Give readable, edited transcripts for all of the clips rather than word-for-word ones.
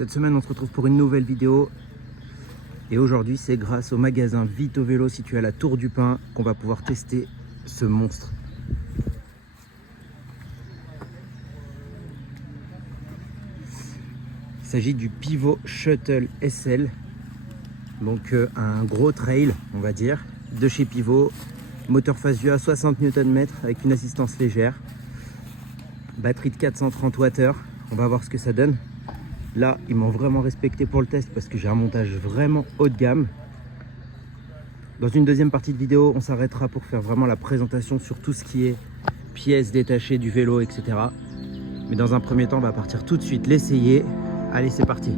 Cette semaine, on se retrouve pour une nouvelle vidéo. Et aujourd'hui, c'est grâce au magasin Vito Vélo situé à la Tour du Pin qu'on va pouvoir tester ce monstre. Il s'agit du Pivot Shuttle SL. Donc un gros trail, on va dire, de chez Pivot. Moteur phase UA 60 Nm avec une assistance légère. Batterie de 430 Wh. On va voir ce que ça donne. Là, ils m'ont vraiment respecté pour le test parce que j'ai un montage vraiment haut de gamme. Dans une deuxième partie de vidéo, on s'arrêtera pour faire vraiment la présentation sur tout ce qui est pièces détachées du vélo, etc. Mais dans un premier temps, on va partir tout de suite l'essayer. Allez, c'est parti!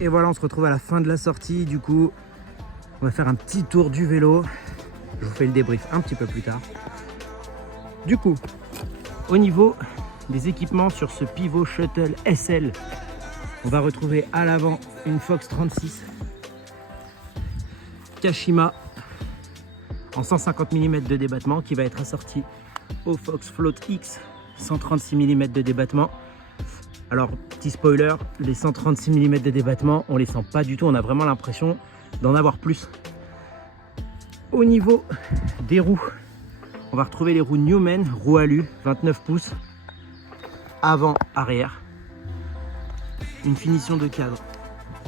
Et voilà, on se retrouve à la fin de la sortie. Du coup, on va faire un petit tour du vélo. Je vous fais le débrief un petit peu plus tard. Du coup, au niveau des équipements sur ce pivot shuttle SL, on va retrouver à l'avant une Fox 36 Kashima en 150 mm de débattement qui va être assortie au Fox Float X 136 mm de débattement. Alors, petit spoiler, les 136 mm de débattement, on les sent pas du tout, on a vraiment l'impression d'en avoir plus. Au niveau des roues, on va retrouver les roues Newman, roues alu, 29 pouces, avant, arrière. Une finition de cadre,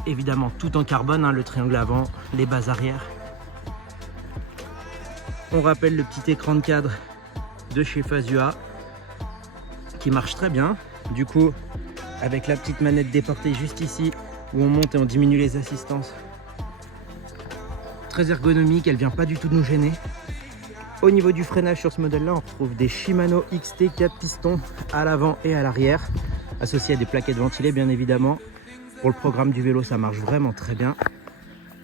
évidemment tout en carbone, hein, le triangle avant, les bases arrière. On rappelle le petit écran de cadre de chez Fazua qui marche très bien. Du coup, avec la petite manette déportée juste ici, où on monte et on diminue les assistances. Très ergonomique, elle vient pas du tout de nous gêner. Au niveau du freinage sur ce modèle-là, on retrouve des Shimano XT 4 pistons à l'avant et à l'arrière, associés à des plaquettes ventilées bien évidemment. Pour le programme du vélo, ça marche vraiment très bien.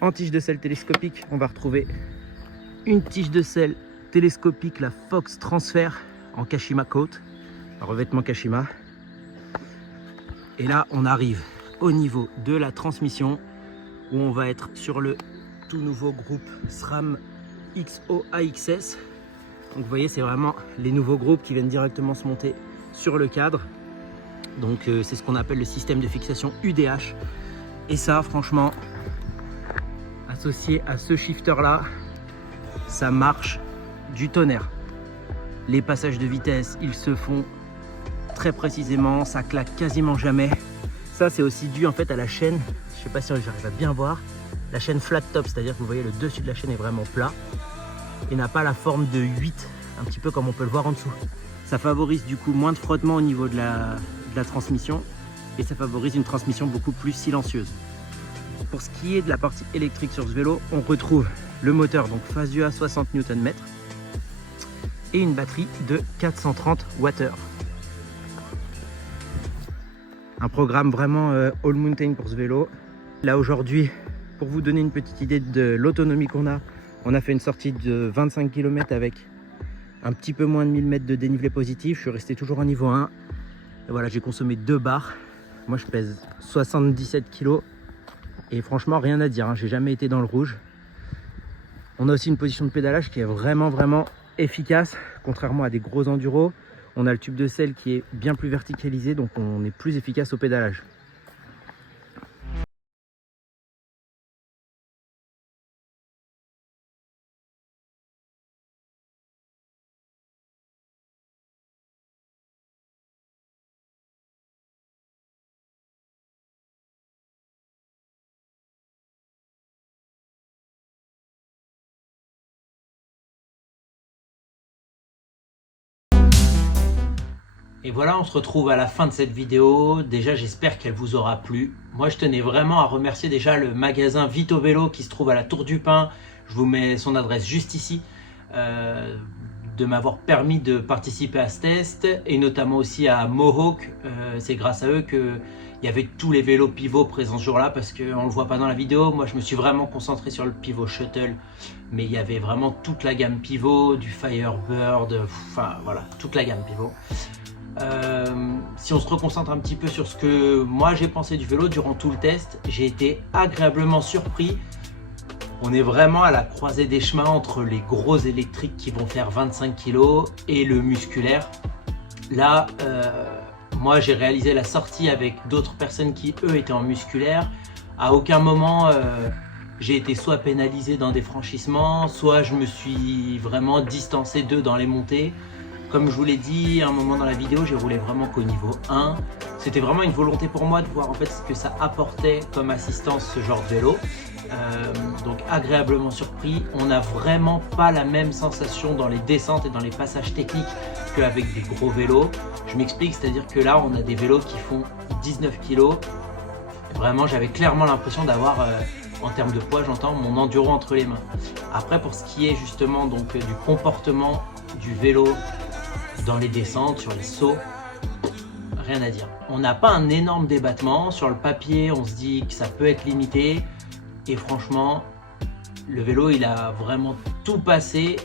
En tige de selle télescopique, on va retrouver une tige de selle télescopique, la Fox Transfer en Kashima Coat, revêtement Kashima. Et là, on arrive au niveau de la transmission, où on va être sur le tout nouveau groupe SRAM XO AXS. Donc vous voyez, c'est vraiment les nouveaux groupes qui viennent directement se monter sur le cadre. Donc c'est ce qu'on appelle le système de fixation UDH. Et ça, franchement, associé à ce shifter là, ça marche du tonnerre. Les passages de vitesse, ils se font très précisément, ça claque quasiment jamais. Ça, c'est aussi dû en fait à la chaîne, je sais pas si j'arrive à bien voir, la chaîne flat top, c'est-à-dire que vous voyez le dessus de la chaîne est vraiment plat et n'a pas la forme de 8, un petit peu comme on peut le voir en dessous. Ça favorise du coup moins de frottement au niveau de la transmission et ça favorise une transmission beaucoup plus silencieuse. Pour ce qui est de la partie électrique sur ce vélo, on retrouve le moteur donc Fazua 60 Nm et une batterie de 430 Wh. Un programme vraiment all mountain pour ce vélo. Là aujourd'hui, pour vous donner une petite idée de l'autonomie qu'on a, on a fait une sortie de 25 km avec un petit peu moins de 1000 mètres de dénivelé positif. Je suis resté toujours en niveau 1. Et voilà, j'ai consommé 2 barres. Moi je pèse 77 kg et franchement rien à dire, hein. J'ai jamais été dans le rouge. On a aussi une position de pédalage qui est vraiment efficace, contrairement à des gros enduros. On a le tube de selle qui est bien plus verticalisé, donc on est plus efficace au pédalage. Et voilà, on se retrouve à la fin de cette vidéo. Déjà, j'espère qu'elle vous aura plu. Moi, je tenais vraiment à remercier déjà le magasin Vito Vélo qui se trouve à la Tour du Pin. Je vous mets son adresse juste ici. De m'avoir permis de participer à ce test. Et notamment aussi à Mohawk. C'est grâce à eux qu'il y avait tous les vélos pivots présents ce jour-là. Parce qu'on ne le voit pas dans la vidéo. Moi, je me suis vraiment concentré sur le pivot shuttle. Mais il y avait vraiment toute la gamme pivot. Du Firebird. Enfin, voilà, toute la gamme pivot. Si on se reconcentre un petit peu sur ce que moi j'ai pensé du vélo durant tout le test, j'ai été agréablement surpris. On est vraiment à la croisée des chemins entre les gros électriques qui vont faire 25 kg et le musculaire. Là, moi j'ai réalisé la sortie avec d'autres personnes qui eux étaient en musculaire. À aucun moment j'ai été soit pénalisé dans des franchissements, soit je me suis vraiment distancé d'eux dans les montées. Comme je vous l'ai dit à un moment dans la vidéo, j'ai roulé vraiment qu'au niveau 1. C'était vraiment une volonté pour moi de voir en fait ce que ça apportait comme assistance ce genre de vélo. Donc agréablement surpris. On n'a vraiment pas la même sensation dans les descentes et dans les passages techniques qu'avec des gros vélos. Je m'explique, c'est-à-dire que là on a des vélos qui font 19 kg. Vraiment j'avais clairement l'impression d'avoir, en termes de poids j'entends, mon enduro entre les mains. Après pour ce qui est justement donc du comportement du vélo dans les descentes, sur les sauts, rien à dire. On n'a pas un énorme débattement. Sur le papier, on se dit que ça peut être limité. Et franchement, le vélo, il a vraiment tout passé.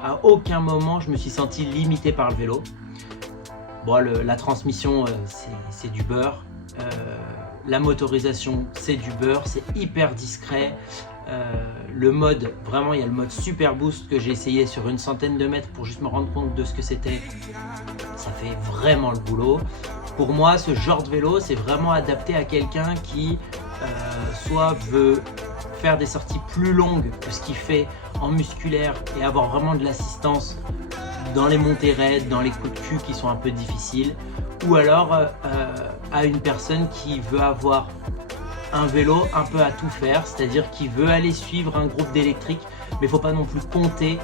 À aucun moment, je me suis senti limité par le vélo. Bon, la transmission, c'est du beurre. La motorisation, c'est du beurre. C'est hyper discret. Le mode, vraiment, il y a le mode Super Boost que j'ai essayé sur une centaine de mètres pour juste me rendre compte de ce que c'était. Ça fait vraiment le boulot. Pour moi, ce genre de vélo, c'est vraiment adapté à quelqu'un qui soit veut faire des sorties plus longues que ce qu'il fait en musculaire et avoir vraiment de l'assistance dans les montées raides, dans les coups de cul qui sont un peu difficiles, ou alors à une personne qui veut avoir un vélo un peu à tout faire, c'est-à-dire qui veut aller suivre un groupe d'électrique, mais il ne faut pas non plus compter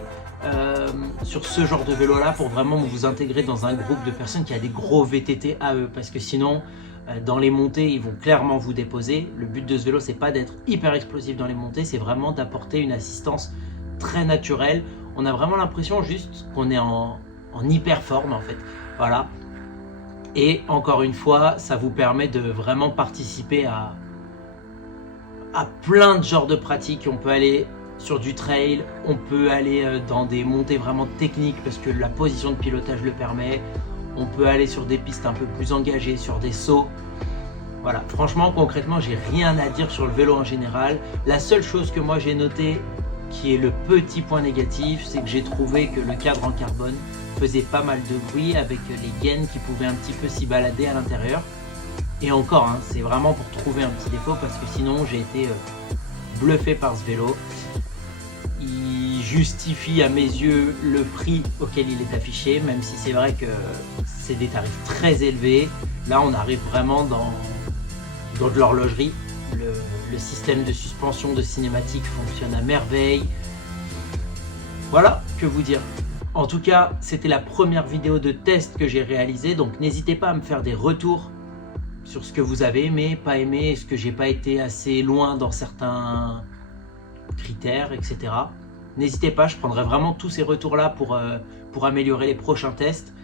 sur ce genre de vélo là pour vraiment vous intégrer dans un groupe de personnes qui a des gros VTT à eux, parce que sinon dans les montées ils vont clairement vous déposer. Le but de ce vélo, c'est pas d'être hyper explosif dans les montées, c'est vraiment d'apporter une assistance très naturelle. On a vraiment l'impression juste qu'on est en hyper forme en fait, voilà. Et encore une fois, ça vous permet de vraiment participer à plein de genres de pratiques. On peut aller sur du trail, on peut aller dans des montées vraiment techniques parce que la position de pilotage le permet. On peut aller sur des pistes un peu plus engagées, sur des sauts. Voilà, franchement, concrètement, j'ai rien à dire sur le vélo en général. La seule chose que moi j'ai notée, qui est le petit point négatif, c'est que j'ai trouvé que le cadre en carbone faisait pas mal de bruit avec les gaines qui pouvaient un petit peu s'y balader à l'intérieur. Et encore, hein, c'est vraiment pour trouver un petit défaut parce que sinon j'ai été bluffé par ce vélo. Il justifie à mes yeux le prix auquel il est affiché, même si c'est vrai que c'est des tarifs très élevés. Là, on arrive vraiment dans de l'horlogerie. Le système de suspension de cinématique fonctionne à merveille. Voilà, que vous dire. En tout cas, c'était la première vidéo de test que j'ai réalisée, donc n'hésitez pas à me faire des retours sur ce que vous avez aimé, pas aimé, est-ce que j'ai pas été assez loin dans certains critères, etc. N'hésitez pas, je prendrai vraiment tous ces retours-là pour améliorer les prochains tests.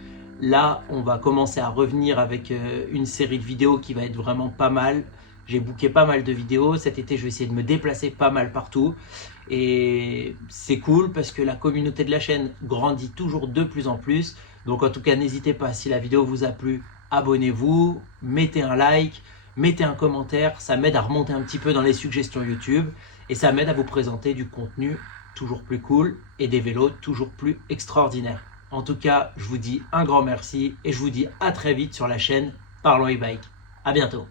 Là, on va commencer à revenir avec une série de vidéos qui va être vraiment pas mal. J'ai booké pas mal de vidéos. Cet été, je vais essayer de me déplacer pas mal partout. Et c'est cool parce que la communauté de la chaîne grandit toujours de plus en plus. Donc en tout cas, n'hésitez pas, si la vidéo vous a plu, abonnez-vous, mettez un like, mettez un commentaire. Ça m'aide à remonter un petit peu dans les suggestions YouTube. Et ça m'aide à vous présenter du contenu toujours plus cool et des vélos toujours plus extraordinaires. En tout cas, je vous dis un grand merci et je vous dis à très vite sur la chaîne Parlons e-bike. À bientôt.